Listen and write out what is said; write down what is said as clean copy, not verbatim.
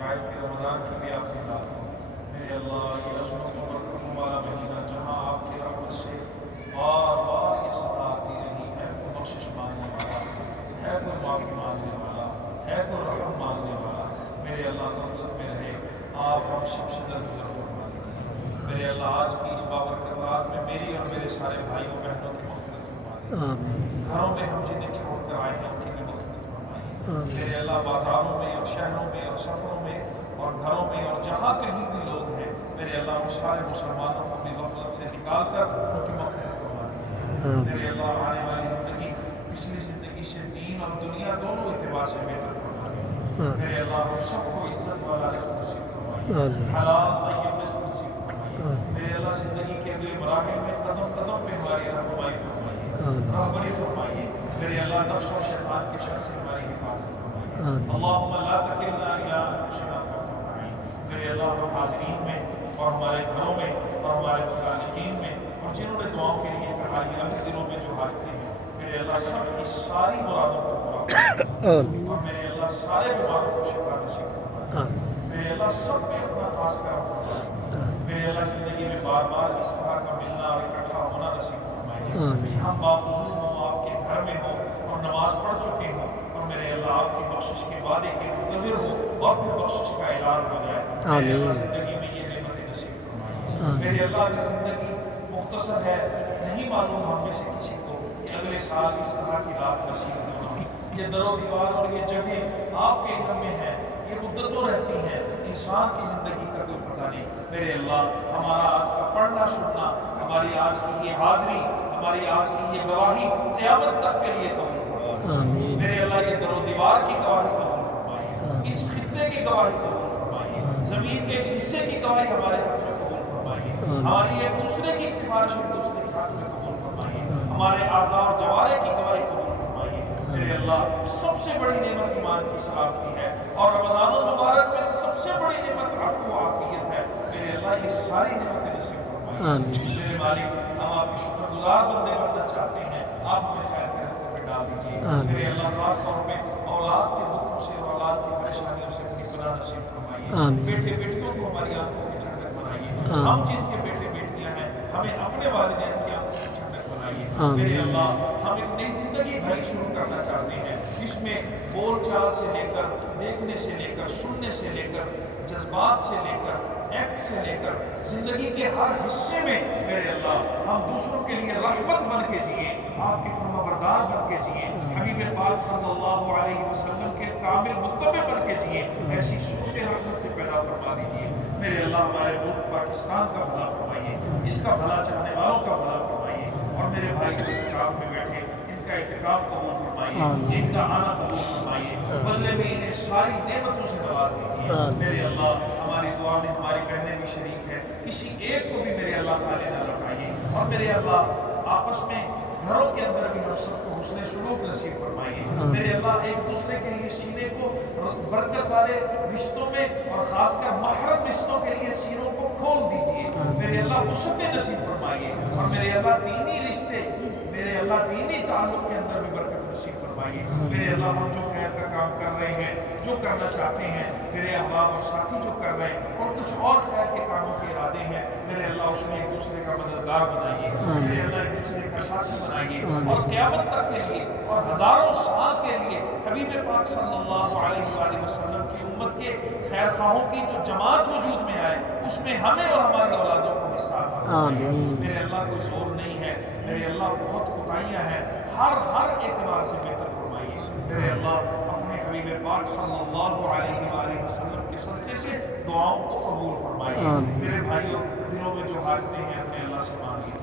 شاید کہ رمضان کی بھی آخری رات ہو۔ میرے اللہ یہ رسم و برکتوں والا مہینہ جہاں آپ کی رحمت سے بار بار یہ سطح آتی رہی ہے، کوئی بخشش مانگنے والا ہے، کوئی معافی مانگنے والا ہے، کوئی رحم مانگنے والا، میرے اللہ غفلت میں رہے، آپ ہم شب شدت گزر فرما دیجیے۔ میرے اللہ آج کی اس بابرکت رات میں میری اور میرے سارے بھائیوں بہنوں کی مغفرت فرما دیجیے۔ گھروں میں ہم جنہیں چھوڑ کر آئے ہیں ان کی بھی مغفرت فرمائیے۔ میرے اللہ بازاروں میں اور شہروں میں اور سفروں میں اور گھروں میں اور جہاں کہیں بھی لوگ ہیں، میرے اللہ ان سارے مسلمانوں کو اپنی غفلت سے نکال کر ان کی مغفرت فرما دیجیے۔ میرے اللہ آنے والی زندگی پچھلی زندگی سے دین اور دنیا دونوں اعتبار سے بہتر فرما دیجیے۔ میرے اللہ ہم سب کو عزت والا رزق نصیب فرمائیے، حلال طیب رزق نصیب فرمائیے۔ میرے اللہ زندگی کے اگلے مراحل میں قدم قدم پہ ہماری رہنمائی فرمائیے، رہبری فرمائیے۔ میرے اللہ نفس اور شیطان کے شر سے ہماری حفاظت فرمائیے۔ اللہم لا تکلنا الی انفسنا طرفۃ عین۔ میرے اللہ ہم حاضرین میں اور ہمارے گھروں میں اور ہمارے متعلقین میں اور جنہوں نے دعاؤں کے لیے کہا یہ ابھی دنوں میں جو حاجتیں ہیں، میرے اللہ سب کی ساری مرادوں کو پورا فرمائیے، اور میرے اللہ سارے بیماروں کو شفا نصیب فرمائیے۔ میرے اللہ سب پہ اپنا خاص کرم فرمائیے۔ میرے اللہ زندگی میں بار بار اس طرح کا ملنا اور اکٹھا ہونا نصیب فرمائیے، ہم باوضو ہوں، آپ کے گھر میں ہوں اور نماز پڑھ چکے ہوں، اور میرے اللہ آپ کی بخشش کے وعدے کے منتظر ہوں اور پھر بخشش کا اعلان ہو جائے۔ میرے اللہ زندگی میں یہ نعمتیں نصیب فرمائیے۔ میرے اللہ کی زندگی مختصر ہے، نہیں معلوم ہم میں سے کسی کو کہ اگلے سال اس طرح کی رات نصیب ہوگی۔ یہ در و دیوار اور یہ جگہ آپ کے علم میں ہے، یہ مدتوں رہتی ہیں، انسان کی زندگی کا کوئی پتہ نہیں۔ میرے اللہ ہمارا آج کا پڑھنا سننا، ہماری آج کی یہ حاضری، ہماری آج کی یہ گواہی قیامت تک کے لیے قبول فرمائیے۔ میرے اللہ یہ در و دیوار کی گواہی قبول فرمائیے، اس خطے کی گواہی قبول فرمائیے، زمین کے اس حصے کی گواہی ہمارے حق میں قبول فرمائیے، ہماری ایک دوسرے کی سفارش ایک دوسرے کے حق میں قبول فرمائیے، ہمارے اعضاء اور جوارح کی گواہی قبول فرمائیے۔ میرے اللہ سب سے بڑی نعمت ایمان کی سلامتی ہے، اور رمضان المبارک میں سب سے بڑی نعمت عفو و عافیت ہے۔ میرے اللہ یہ ساری نعمتیں نصیب فرمائیے۔ میرے مالک ہم آپ کے شکر گزار بندے بننا چاہتے ہیں، آپ ہمیں خیر کے راستے پہ ڈال دیجیے۔ میرے اللہ خاص طور پہ اولاد کے دکھوں سے اور اولاد کی پریشانیوں سے اپنی پناہ نصیب فرمائیے۔ بیٹے بیٹیوں کو ہماری آنکھوں کی ٹھنڈک بنائیے، ہم جن کے بیٹے بیٹیاں ہیں ہمیں اپنے والدین کی آنکھوں کی ٹھنڈک بنائیے۔ میرے اللہ ہم ایک نئی زندگی بھری شروع کرنا چاہتے ہیں، جس میں بول چال سے لے کر، دیکھنے سے لے کر، سننے سے لے کر، جذبات سے لے کر، ایکٹ سے لے کر، زندگی کے ہر حصے میں میرے اللہ ہم دوسروں کے لیے رحمت بن کے جئیں، آپ کی فرما بردار بن کے جئیں، حبیب پاک صلی اللہ علیہ وسلم کے کامل متبع بن کے جئیں۔ ایسی صورت رحمت سے پیدا فرما دیجیے۔ میرے اللہ ہمارے ملک پاکستان کا بھلا فرمائیے، اس کا بھلا چاہنے والوں کا بھلا فرمائیے، اور میرے بھائی جو اعتکاف میں بیٹھے ان کا اعتکاف قبول فرمائیے، ان کا آنا قبول فرمائیے، بدلے میں انہیں ساری نعمتوں سے نواز دیجیے۔ میرے اللہ ہماری دعا میں ہماری بہنیں بھی شریک ہیں، کسی ایک کو بھی میرے اللہ خالی نہ لوٹائیے، اور میرے اللہ آپس میں گھروں کے اندر بھی ہم سب کو حسن سلوک نصیب فرمائیے۔ میرے اللہ ایک دوسرے کے لیے سینے کو برکت والے رشتوں میں اور خاص کر محرم رشتوں کے لیے سینوں کو کھول دیجیے۔ میرے اللہ وسعت نصیب فرمائیے، اور میرے اللہ دینی رشتے، میرے اللہ دینی تعلق کے اندر بھی برکت نصیب فرمائیے۔ میرے اللہ ہم جو خیر کا کام کر رہے ہیں، جو کرنا چاہتے ہیں، میرے احباب اور ساتھی جو کر رہے ہیں اور کچھ اور خیر کے کاموں کے ارادے ہیں، میرے اللہ اس میں ایک دوسرے کا مددگار بنائیے، میرے اللہ ایک دوسرے کا ساتھی بنائیے، اور قیامت تک کے لیے اور ہزاروں سال کے لیے حبیب پاک صلی اللہ علیہ وآلہ وسلم کی امت کے خیر خواہوں کی جو جماعت وجود میں آئے، اس میں ہمیں اور ہماری اولادوں کو حصہ عطا فرمائیے۔ میرے اللہ کوئی زور نہیں ہے، میرے اللہ بہت کوتاہیاں ہیں، ہر اعتبار سے بہتر فرمائیے۔ میرے اللہ اپنے حبیب پاک صلی اللہ علیہ وآلہ وسلم کے صدقے سے دعاؤں کو قبول فرمائیے۔ میرے بھائیوں دلوں میں جو حاجتیں ہیں اپنے اللہ سے مانگیے۔